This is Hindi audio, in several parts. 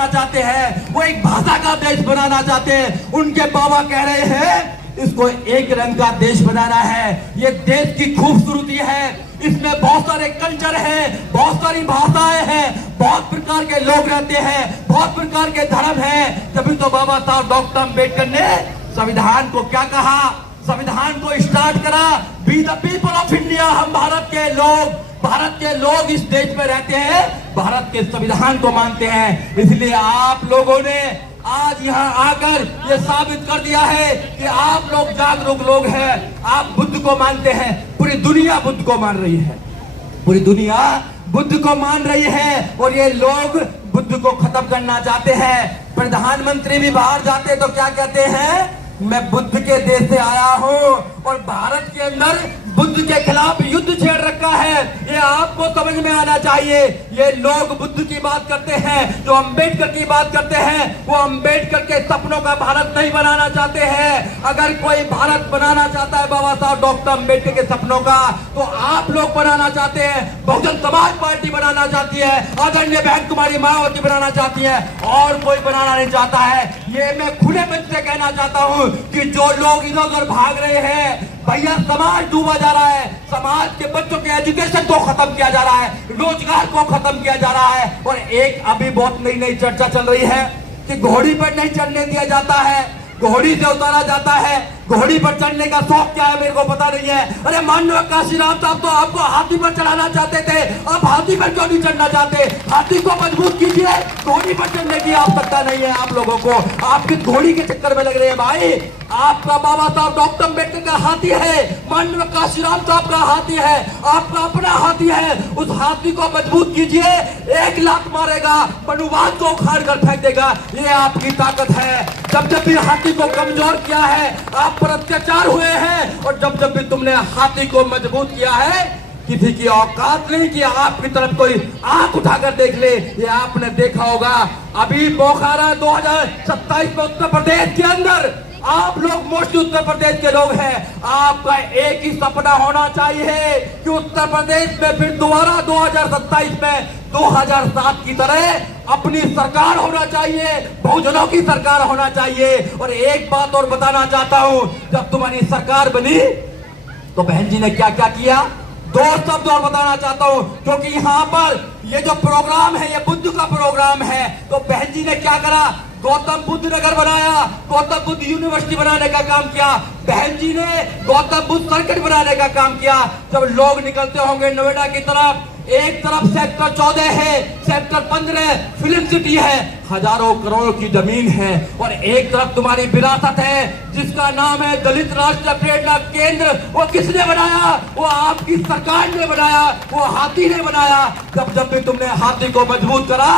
बनाना चाहते हैं, वो एक भाषा का देश बनाना चाहते हैं। उनके बाबा कह रहे हैं इसको एक रंग का देश बनाना है। ये देश की खूबसूरती है, इसमें बहुत सारे कल्चर हैं, बहुत सारी भाषाएं हैं, बहुत प्रकार के लोग रहते हैं, बहुत प्रकार के धर्म हैं। तभी तो बाबा साहब डॉक्टर अम्बेडकर ने संविधान को क्या कहा, संविधान को स्टार्ट करा, be the people of India. हम भारत के लोग इस देश में रहते हैं, भारत के संविधान को मानते हैं। इसलिए आप लोगों ने आज यहाँ आकर ये साबित कर दिया है कि आप लोग जागरूक लोग हैं, आप बुद्ध को मानते हैं। पूरी दुनिया बुद्ध को मान रही है, पूरी दुनिया बुद्ध को मान रही है, और ये लोग बुद्ध को खत्म करना चाहते हैं। प्रधानमंत्री भी बाहर जाते तो क्या कहते हैं, मैं बुद्ध के देश से आया हूँ, और भारत के अंदर बुद्ध के खिलाफ युद्ध छेड़ रखा है। ये आपको समझ में आना चाहिए। ये लोग बुद्ध की बात करते हैं, जो अंबेडकर की बात करते हैं, वो अंबेडकर के सपनों का भारत नहीं बनाना चाहते हैं। अगर कोई भारत बनाना चाहता है बाबा साहब डॉक्टर अंबेडकर के सपनों का, तो आप लोग बनाना चाहते हैं, बहुजन समाज पार्टी बनाना चाहती है, आदरणीय बहन कुमारी मायावती बनाना चाहती है, और कोई बनाना नहीं चाहता है। ये मैं खुले मंच से कहना चाहता हूँ कि जो लोग इधर उधर भाग रहे हैं, भैया समाज डूबा जा रहा है, समाज के बच्चों के एजुकेशन को खत्म किया जा रहा है, रोजगार को खत्म किया जा रहा है। और एक अभी बहुत नई नई चर्चा चल रही है कि घोड़ी पर नहीं चढ़ने दिया जाता है, घोड़ी से उतारा जाता है। घोड़ी पर चढ़ने का शौक क्या है मेरे को पता नहीं है। अरे माननीय काशीराम साहब तो आपको हाथी पर चढ़ाना चाहते थे, आप हाथी पर क्यों नहीं चढ़ना चाहते? हाथी को मजबूत कीजिए, घोड़ी पर चढ़ने की आवश्यकता नहीं है आप लोगों को। आप किस घोड़ी के चक्कर में लग रहे हैं भाई? आपका बाबा साहब डॉक्टर अम्बेडकर का हाथी है, माननीय काशीराम साहब का हाथी है, आपका अपना हाथी है। उस हाथी को मजबूत कीजिए, एक लात मारेगा, मनुवाद को उखाड़ कर फेंक देगा। ये आपकी ताकत है। जब जब भी हाथी को कमजोर किया है, आप पर अत्याचार हुए हैं, और जब जब भी तुमने हाथी को मजबूत किया है, किसी की औकात नहीं कि आपकी तरफ कोई आंख उठाकर देख ले। ये आपने देखा होगा अभी बोखारा 2027 में उत्तर प्रदेश के अंदर आप लोग मोस्टली उत्तर प्रदेश के लोग हैं। आपका एक ही सपना होना चाहिए कि उत्तर प्रदेश में फिर दोबारा 2027 में 2007 की तरह अपनी सरकार होना चाहिए, बहुजनों की सरकार होना चाहिए। और एक बात और बताना चाहता हूं, जब तुम्हारी सरकार बनी तो बहन जी ने क्या क्या किया, दो शब्द और बताना चाहता हूं, क्योंकि यहाँ पर ये जो प्रोग्राम है ये बुद्ध का प्रोग्राम है। तो बहन जी ने क्या करा, गौतम बुद्ध नगर बनाया, गौतम बुद्ध यूनिवर्सिटी बनाने का काम किया। बहन जी ने गौतम बुद्ध सर्किट बनाने का काम किया। जब लोग निकलते होंगे नोएडा की तरफ, एक तरफ सेक्टर 14 है, सेक्टर 15 फिल्म सिटी है, हजारों करोड़ की जमीन है, और एक तरफ तुम्हारी विरासत है जिसका नाम है दलित राष्ट्रीय प्रेरणा केंद्र। वो किसने बनाया? वो आपकी सरकार ने बनाया, वो हाथी ने बनाया। जब जब भी तुमने हाथी को मजबूत करा,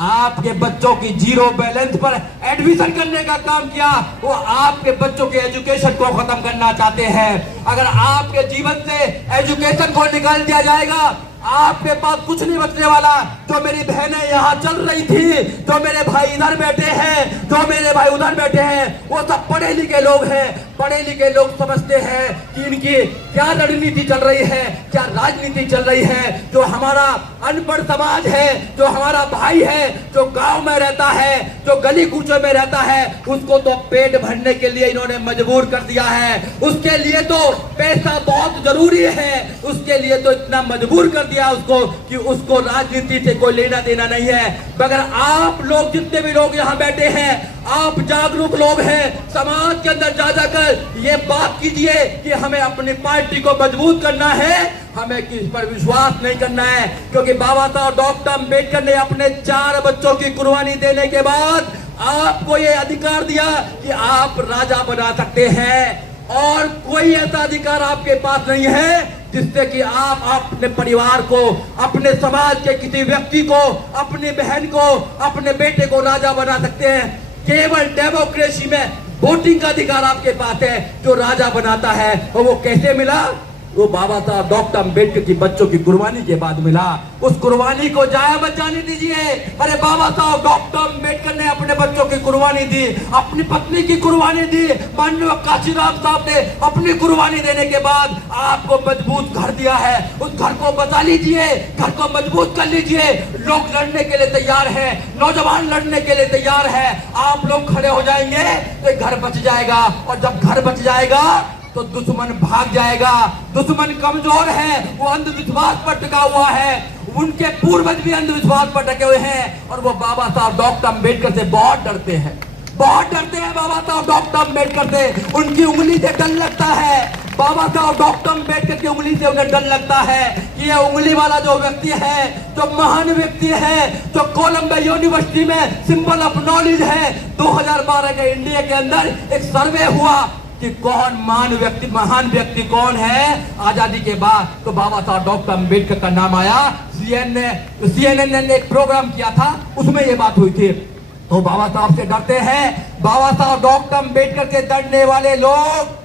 आपके बच्चों की जीरो बैलेंस पर एडमिशन करने का काम किया, वो आपके बच्चों के एजुकेशन को खत्म करना चाहते हैं। अगर आपके जीवन से एजुकेशन को निकाल दिया जाएगा, आपके पास कुछ नहीं बचने वाला। जो मेरी बहनें यहाँ चल रही थी, जो मेरे भाई इधर बैठे हैं, जो मेरे भाई उधर बैठे हैं, वो सब पढ़े लिखे लोग हैं। पढ़े लिखे लोग समझते हैं कि इनकी क्या रणनीति चल रही है, क्या राजनीति चल रही है। जो हमारा अनपढ़ समाज है, जो हमारा भाई है, जो गांव में रहता है, जो गली कूचों में रहता है, उसको तो पेट भरने के लिए इन्होंने मजबूर कर दिया है। उसके लिए तो पैसा बहुत जरूरी है, उसके लिए तो इतना मजबूर कर दिया उसको कि उसको राजनीति से कोई लेना देना नहीं है। मगर आप लोग जितने भी लोग यहाँ बैठे हैं, आप जागरूक लोग हैं, समाज के अंदर जा जाकर ये बात कीजिए कि हमें अपनी पार्टी को मजबूत करना है, हमें किस पर विश्वास नहीं करना है। क्योंकि बाबा साहब डॉक्टर अम्बेडकर ने अपने 4 बच्चों की कुर्बानी देने के बाद आपको ये अधिकार दिया कि आप राजा बना सकते हैं, और कोई ऐसा अधिकार आपके पास नहीं है जिससे कि आप अपने परिवार को, अपने समाज के किसी व्यक्ति को, अपनी बहन को, अपने बेटे को राजा बना सकते हैं। केवल डेमोक्रेसी में वोटिंग का अधिकार आपके पास है जो राजा बनाता है। और वो कैसे मिला? वो बाबा साहब डॉक्टर अम्बेडकर की बच्चों की कुर्बानी के बाद मिला। उस कुर्बानी को जाया मत जाने दीजिए। अरे बाबा साहब डॉक्टर अम्बेडकर ने अपने बच्चों की कुर्बानी दी, अपनी पत्नी की कुर्बानी दी, माननीय काशीराम साहब ने अपनी कुर्बानी देने के बाद आपको मजबूत घर दिया है। उस घर को बचा लीजिए, घर को मजबूत कर लीजिए। लोग लड़ने के लिए तैयार है, नौजवान लड़ने के लिए तैयार है। आप लोग खड़े हो जाएंगे तो घर बच जाएगा, और जब घर बच जाएगा तो दुश्मन भाग जाएगा। दुश्मन कमजोर है, वो अंधविश्वास पर टिका हुआ है। उनके पूर्वज भी अंधविश्वास पर टिके हुए हैं, और वो बाबा साहब डॉक्टर अम्बेडकर से बहुत डरते हैं, बहुत डरते हैं बाबा साहब डॉक्टर अम्बेडकर से। उनकी उंगली से डर लगता है, बाबा साहब डॉक्टर अम्बेडकर की उंगली से उन्हें डर लगता है कि ये उंगली वाला जो व्यक्ति है, जो महान व्यक्ति है, जो कोलंबिया यूनिवर्सिटी में सिंबल ऑफ नॉलेज है। 2012 के इंडिया के अंदर एक सर्वे हुआ कि कौन महान व्यक्ति कौन है आजादी के बाद, तो बाबा साहब डॉक्टर अम्बेडकर का नाम आया। CNN ने एक प्रोग्राम किया था, उसमें ये बात हुई थी। तो बाबा साहब से डरते हैं, बाबा साहब डॉक्टर अम्बेडकर से डरने वाले लोग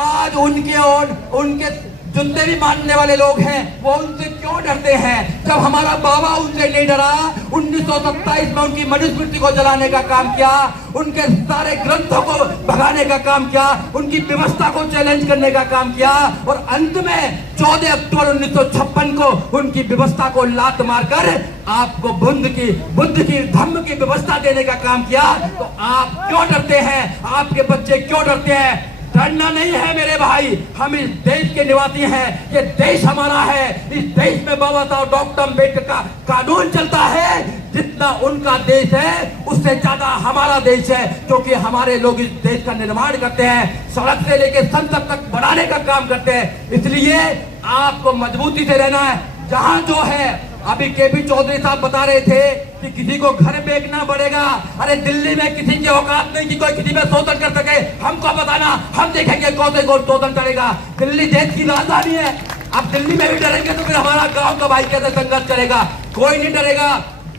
आज उनके जितने भी मानने वाले लोग हैं वो उनसे क्यों डरते हैं? जब हमारा बाबा उनसे नहीं डरा, 1927 में उनकी मनुस्मृति को जलाने का काम किया, उनके सारे ग्रंथों को भगाने का काम किया, उनकी व्यवस्था को चैलेंज करने का काम किया, और अंत में 14 अक्टूबर 1956 को उनकी व्यवस्था को लात मारकर आपको बुद्ध की धम्म की व्यवस्था देने का काम किया। तो आप क्यों डरते हैं? आपके बच्चे क्यों डरते हैं? डरना नहीं है मेरे भाई, हम इस देश के निवासी हैं, ये देश हमारा है। इस देश में बाबा साहब डॉक्टर अम्बेडकर का कानून चलता है। जितना उनका देश है उससे ज्यादा हमारा देश है, क्योंकि हमारे लोग इस देश का निर्माण करते हैं, सड़क से लेकर संसद तक बनाने का काम करते हैं। इसलिए आपको मजबूती से रहना है। जहां जो है, अभी केपी चौधरी साहब बता रहे थे कि किसी को घर बेचना पड़ेगा। अरे दिल्ली में किसी की औकात नहीं कि कोई किसी में शोषण कर सके। हमको बताना, हम देखेंगे कौन से कौन शोषण करेगा। दिल्ली देश की राजधानी है, अब दिल्ली में भी डरेंगे तो फिर हमारा गांव का भाई कैसे संघर्ष करेगा? कोई नहीं डरेगा।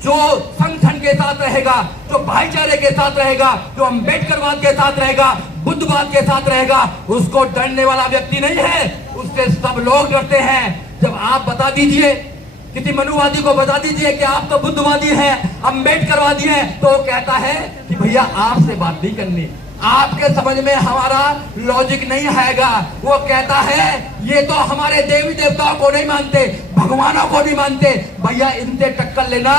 जो संगठन के साथ रहेगा, जो भाईचारे के साथ रहेगा, जो अम्बेडकरवाद के साथ रहेगा, बुद्धवाद के साथ रहेगा, उसको डरने वाला व्यक्ति नहीं है, उससे सब लोग डरते हैं। जब आप बता दीजिए, किसी मनुवादी को बता दीजिए कि आप तो बुद्धवादी हैं, अम्बेडकरवादी हैं, तो वो कहता है कि भैया आपसे बात नहीं करनी, आपके समझ में हमारा लॉजिक नहीं आएगा। वो कहता है ये तो हमारे देवी देवताओं को नहीं मानते, भगवानों को नहीं मानते। भैया इनसे टक्कर लेना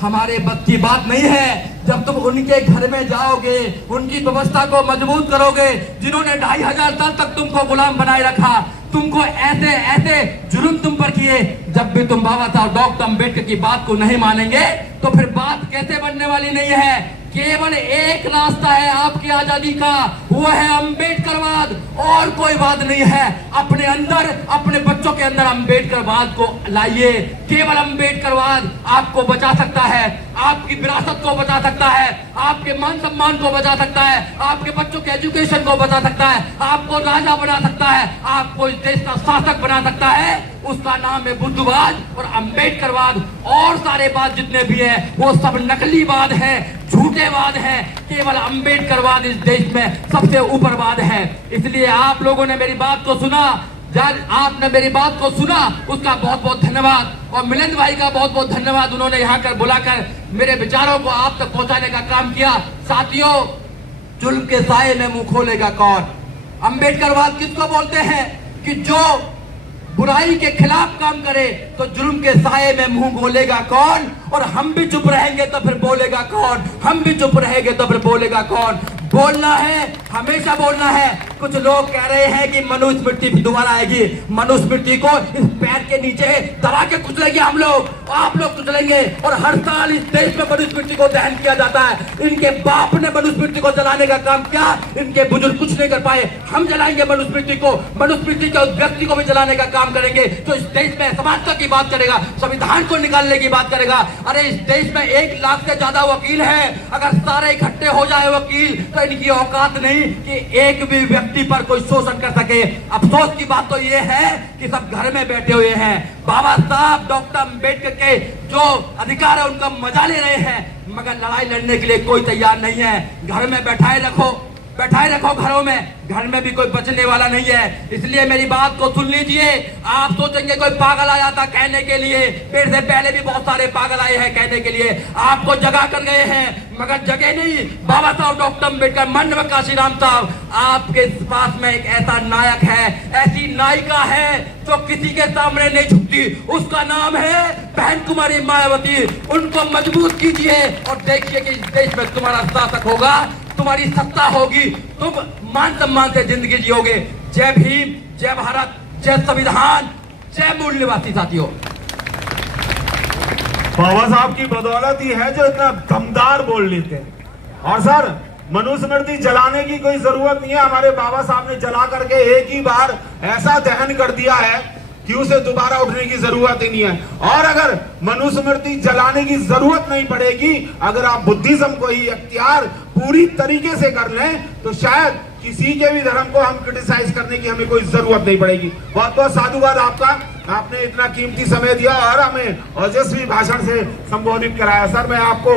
हमारे बस की बात नहीं है। जब तुम उनके घर में जाओगे, उनकी व्यवस्था को मजबूत करोगे, जिन्होंने 2500 साल तक तुमको गुलाम बनाए रखा, तुमको ऐसे ऐसे जुल्म तुम पर किए, जब भी तुम बाबा साहब डॉक्टर अम्बेडकर की बात को नहीं मानेंगे तो फिर बात कैसे बनने वाली नहीं है। केवल एक रास्ता है आपकी आजादी का, वो है अम्बेडकरवाद, और कोई बात नहीं है। अपने अंदर, अपने बच्चों के अंदर अम्बेडकरवाद को लाइए। केवल अम्बेडकरवाद आपको बचा सकता है, आपकी विरासत को बचा सकता है, आपके मान सम्मान को बचा सकता है, आपके बच्चों के एजुकेशन को बचा सकता है, आपको राजा बना सकता है, आपको इस देश का शासक बना सकता है। उसका नाम है बुद्धवाद और अम्बेडकरवाद। और सारे बात जितने भी है वो सब नकलीवाद है, झूठेवाद है। केवल अम्बेडकरवाद इस देश में सबसे ऊपरवाद है। इसलिए आप लोगों ने मेरी बात को सुना, आपने मेरी बात को सुना, उसका बहुत बहुत धन्यवाद। और मिलिंद भाई का बहुत बहुत धन्यवाद, उन्होंने यहाँ कर बुलाकर मेरे विचारों को आप तक पहुंचाने का काम किया। साथियों, जुल्म के साए में मुंह खोलेगा कौन? अम्बेडकरवाद किसको बोलते हैं? कि जो बुराई के खिलाफ काम करे, तो जुल्म के साए में मुंह बोलेगा कौन? और हम भी चुप रहेंगे तो फिर बोलेगा कौन? हम भी चुप रहेंगे तो फिर बोलेगा कौन? बोलना है, हमेशा बोलना है। कुछ लोग कह रहे हैं कि मनुस्मृति भी दोबारा आएगी। मनुस्मृति को इस पैर के नीचे दबा के कुचलेंगे हम लोग, आप लोग कुचलेंगे। और हर साल इस देश में मनुस्मृति को दहन किया जाता है। इनके बाप ने मनुस्मृति को जलाने का काम किया, इनके बुजुर्ग कुछ नहीं कर पाए। हम जलाएंगे मनुस्मृति को, मनुस्मृति के उस व्यक्ति को भी जलाने का काम करेंगे जो इस देश में समानता की बात करेगा, संविधान को निकालने की बात करेगा। अरे इस देश में 1 लाख से ज्यादा वकील है, अगर सारे इकट्ठे हो जाए वकील, तो इनकी औकात नहीं कि एक भी व्यक्ति पर कोई शोषण कर सके। अफसोस की बात तो ये है कि सब घर में बैठे हुए हैं। बाबा साहब डॉक्टर अम्बेडकर के जो अधिकार है उनका मजा ले रहे हैं, मगर लड़ाई लड़ने के लिए कोई तैयार नहीं है। घर में बैठाए रखो, बैठाए रखो घरों में, घर में भी कोई बचने वाला नहीं है। इसलिए मेरी बात को सुन लीजिए। आप सोचेंगे कोई पागल आया था कहने के लिए, मेरे से पहले भी बहुत सारे पागल आए हैं कहने के लिए, आपको जगा कर गए हैं, मगर जगह नहीं। बाबा साहब डॉक्टर अम्बेडकर, माननीय काशीराम साहब, आपके पास में एक ऐसा नायक है, ऐसी नायिका है जो किसी के सामने नहीं झुकती, उसका नाम है बहन कुमारी मायावती। उनको मजबूत कीजिए और देखिए कि देश में तुम्हारा शासक होगा, तुम्हारी सत्ता होगी, तुम मान सम्मान से जिंदगी जियोगे। जय भीम, जय भारत, जय संविधान, जय मूल निवासी साथियों। बाबा साहब की बदौलत ही है जो इतना दमदार बोल लेते हैं। और सर, मनुस्मृति जलाने की कोई जरूरत नहीं है। हमारे बाबा साहब ने जला करके एक ही बार ऐसा दहन कर दिया है कि उसे दोबारा उठने की जरूरत ही नहीं है। और अगर मनुस्मृति जलाने की जरूरत नहीं पड़ेगी, अगर आप बुद्धिज्म को ही अख्तियार पूरी तरीके से कर लें, तो शायद किसी के भी धर्म को हम क्रिटिसाइज करने की हमें कोई जरूरत नहीं पड़ेगी। बहुत बहुत साधुवाद आपका, आपने इतना कीमती समय दिया और हमें ओजस्वी भाषण से संबोधित कराया। सर, मैं आपको